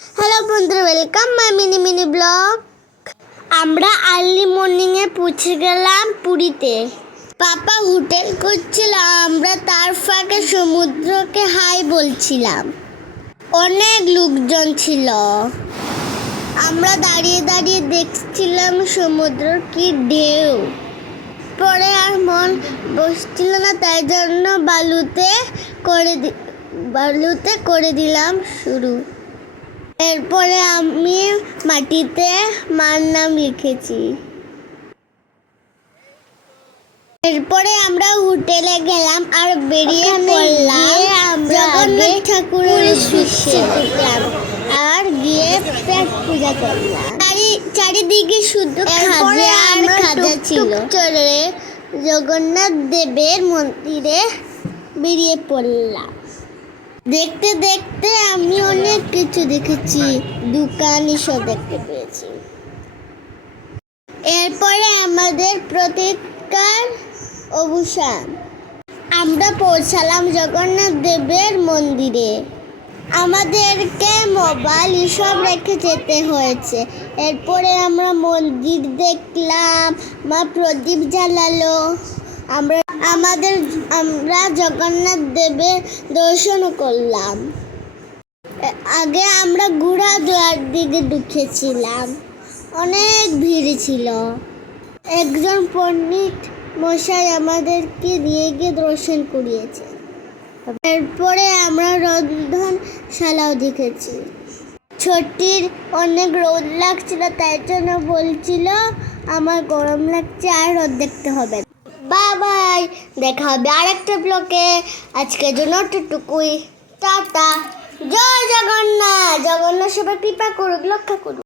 Hello বন্ধুরা, welcome my mini mini blog. আমরা early মর্নিংয়ে পৌঁছে গেলাম পুরীতে। পাপা হোটেল করছিল, আমরা তার ফাঁকে সমুদ্রকে হাই বলছিলাম। অনেক লোকজন ছিল। আমরা দাঁড়িয়ে দাঁড়িয়ে দেখছিলাম সমুদ্রের কি ঢেউ। পরে আর মন বসছিল না, তাই জন্য বালুতে করে দিলাম শুরু। এরপরে আমি মাটিতে মার নাম লিখেছি। এরপরে আমরা হোটেলে গেলাম আর বেরিয়ে পড়লাম জগন্নাথ ঠাকুরের উদ্দেশ্যে আর গিয়ে পেট পূজা করলাম। চারিদিকে শুধু খাজা আর খাজা ছিল। চলে জগন্নাথ দেবের মন্দিরে বেরিয়ে পড়লাম। দেখতে দেখতে আমি অনেক কিছু দেখেছি, দোকানই সব দেখতে পেয়েছি। এরপরে আমাদের প্রতীক্ষার অবসান। আমরা পৌঁছালাম জগন্নাথ দেবের মন্দিরে। আমাদেরকে মোবাইল এসব রেখে যেতে হয়েছে। এরপরে আমরা মন্দির দেখলাম, মা প্রদীপ জ্বালালো। আমরা জগন্নাথ দেবের দর্শন করলাম। আগে আমরা ঘোড়া দুয়ার দিকে ঢুকেছিলাম, অনেক ভিড় ছিল। একজন পণ্ডিত মশাই আমাদেরকে নিয়ে গিয়ে দর্শন করিয়েছে। এরপরে আমরা রন্ধনশালাও দেখেছি। ছোটির অনেক রোদ লাগছিল, তাই জন্য বলছিল আমার গরম লাগছে আর রোদ দেখতে হবে। বাই, দেখা হবে আরেকটা ব্লগে। আজকের জন্য টুকুই, টাটা। জয় জগন্নাথ। জগন্নাথ সবাই কৃপা করুক, রক্ষা করুক।